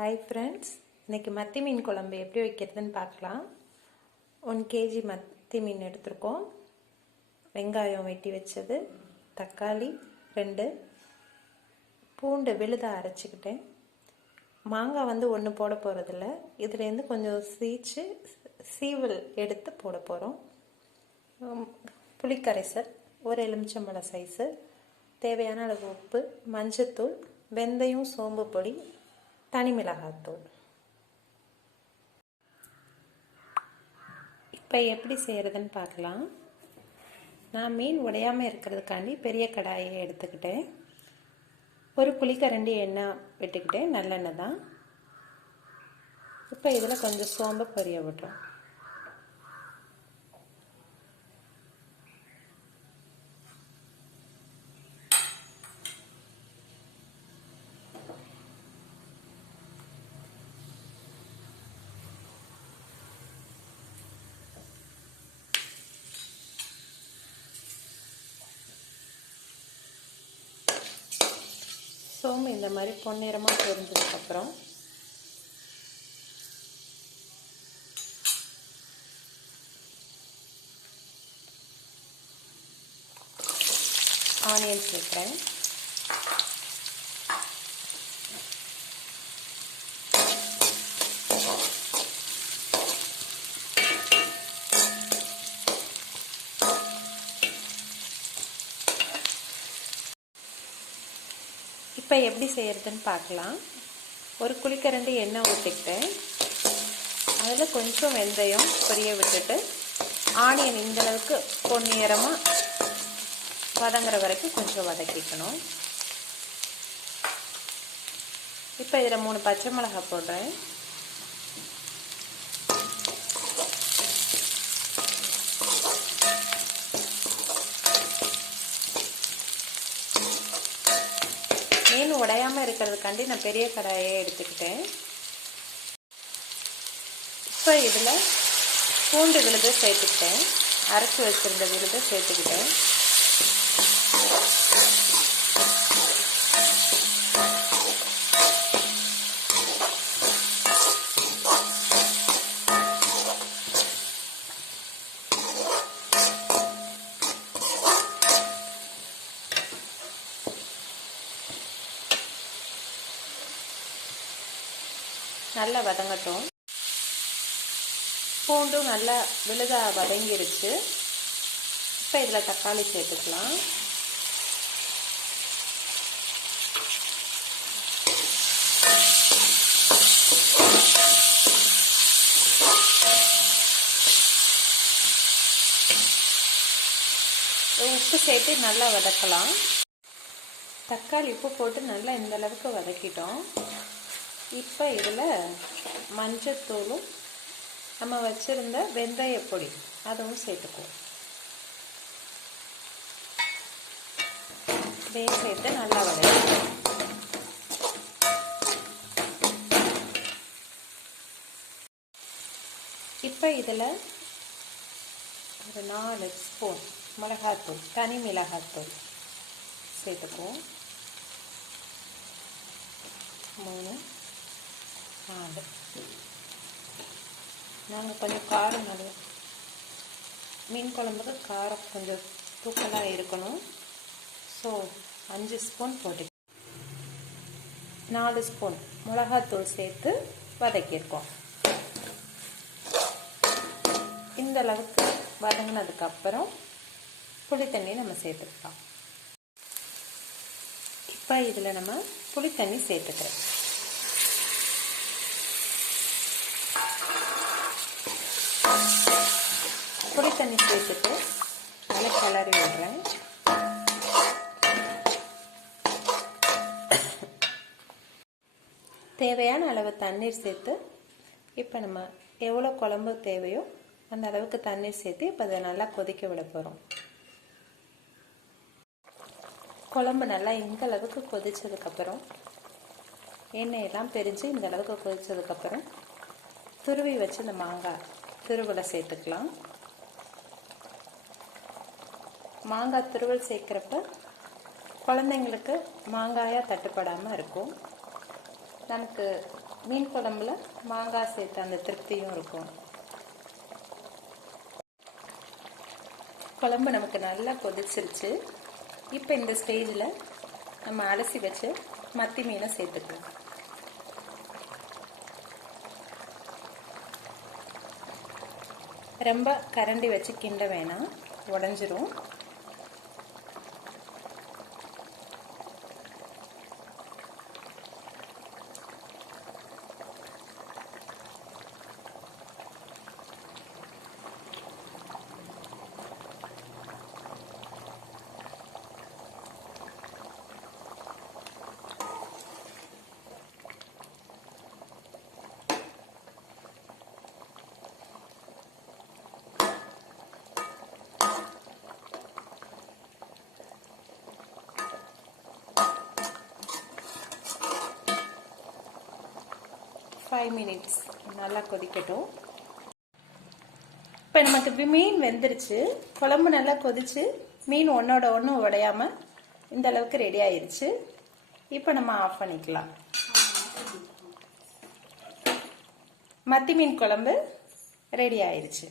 Hi friends, இன்றைக்கி மத்தி மீன் குழம்பு எப்படி வைக்கிறதுன்னு பார்க்கலாம். 1 kg மத்தி மீன் எடுத்துருக்கோம். வெங்காயம் வெட்டி வச்சது, தக்காளி 2, பூண்டு விழுதாக அரைச்சிக்கிட்டேன். மாங்காய் 1 போட போகிறதில்ல, இதுலேருந்து கொஞ்சம் சீவல் எடுத்து போட போகிறோம். புளிக்கரைசல் 1 எலுமிச்சம்பழம் சைஸு, தேவையான அளவு உப்பு, மஞ்சத்தூள், வெந்தயம், சோம்பு பொடி, தனி மிளகாத்தூள். இப்போ எப்படி செய்கிறதுன்னு பார்க்கலாம். நான் மீன் உடையாமல் இருக்கிறதுக்காண்டி பெரிய கடாயை எடுத்துக்கிட்டேன். 1 குழிக்கரண்டி எண்ணெய் விட்டுக்கிட்டேன், நல்லெண்ணெய் தான். இப்போ இதில் கொஞ்சம் சோம்பு பொரிய விட்டுறோம். சோம்பு இந்த மாதிரி பொன்னிறமாக பொரிஞ்சதுக்கப்புறம் ஆனியன் சேர்க்குறேன். இப்போ எப்படி செய்கிறதுன்னு பார்க்கலாம். 1 குழிக்கரண்டி எண்ணெய் ஊற்றிக்கிட்டேன். அதில் கொஞ்சம் வெந்தயம் பொரிய விட்டுட்டு ஆனியன் இந்தளவுக்கு பொன்னிறமாக வதங்குற வரைக்கும் கொஞ்சம் வதக்கிக்கணும். இப்போ இதில் 3 பச்சை மிளகாய் போடுறேன். மீன் உடையாமல் இருக்கிறதுக்காண்டி நான் பெரிய கடாயை எடுத்துக்கிட்டேன். இப்போ இதில் பூண்டு விழுது சேர்த்துக்கிட்டேன், அரைச்சி வச்சுருந்த விழுதை சேர்த்துக்கிட்டேன். நல்லா வதங்கட்டும். பூண்டும் நல்லா விழுதா வதங்கிருச்சு. இப்போ இதில் தக்காளி சேர்த்துக்கலாம். உப்பு சேர்த்து நல்லா வதக்கலாம். தக்காளி உப்பு போட்டு நல்லா இந்த அளவுக்கு வதக்கிட்டோம். இப்போ இதில் மஞ்சத்தூளும் நம்ம வச்சுருந்த வெந்தய பொடி அதுவும் சேர்த்துக்குவோம். இதையும் சேர்த்து நல்லா வதக்கணும். இப்போ இதில் ஒரு 4 ஸ்பூன் மிளகாத்தூள், தனி மிளகாத்தூள் சேர்த்துக்குவோம். 3, 4. நாங்கள் கொஞ்சம் காரம் நல்லா மீன் குழம்புக்கு காரம் கொஞ்சம் தூக்கலாக இருக்கணும். ஸோ 5 ஸ்பூன் போட்டு 4 ஸ்பூன் மிளகாத்தூள் சேர்த்து வதக்கியிருக்கோம். இந்த அளவுக்கு வதங்கினதுக்கப்புறம் புளி தண்ணி நம்ம சேர்த்துக்கலாம். இப்போ இதில் நம்ம புளி தண்ணி சேர்த்துக்கிறோம். புளி தண்ணி சேர்த்துட்டு நல்லா கிளறி விடுறேன். தேவையான அளவு தண்ணீர் சேர்த்து இப்போ நம்ம எவ்வளோ குழம்பு தேவையோ அந்த அளவுக்கு தண்ணீர் சேர்த்து இப்போ அதை நல்லா கொதிக்க விட போகிறோம். குழம்பு நல்லா இந்த அளவுக்கு கொதிச்சதுக்கப்புறம், எண்ணெயெல்லாம் பிரிஞ்சு இந்த அளவுக்கு கொதிச்சதுக்கப்புறம் துருவி வச்சு இந்த மாங்காய் துருவலை சேர்த்துக்கலாம். மாங்காய் துருவல் சேர்க்குறப்ப குழந்தைங்களுக்கு மாங்காயாக தட்டுப்படாமல் இருக்கும். நமக்கு மீன் குழம்புல மாங்காய் சேர்த்து அந்த திருப்தியும் இருக்கும். குழம்பு நமக்கு நல்லா கொதிச்சிருச்சு. இப்போ இந்த ஸ்டேஜில் நம்ம அலசி வச்சு மத்தி மீனை சேர்த்துக்கலாம். ரொம்ப கரண்டி வச்சு கிண்ட வேணாம், உடஞ்சிரும். ஃபைவ் மினிட்ஸ் நல்லா கொதிக்கட்டும். இப்போ நமக்கு மீன் வெந்துருச்சு. குழம்பு நல்லா கொதிச்சு மீன் ஒன்னோட ஒன்று உடையாமல் இந்த அளவுக்கு ரெடி ஆயிடுச்சு. இப்போ நம்ம ஆஃப் பண்ணிக்கலாம். மத்தி மீன் குழம்பு ரெடி ஆயிடுச்சு.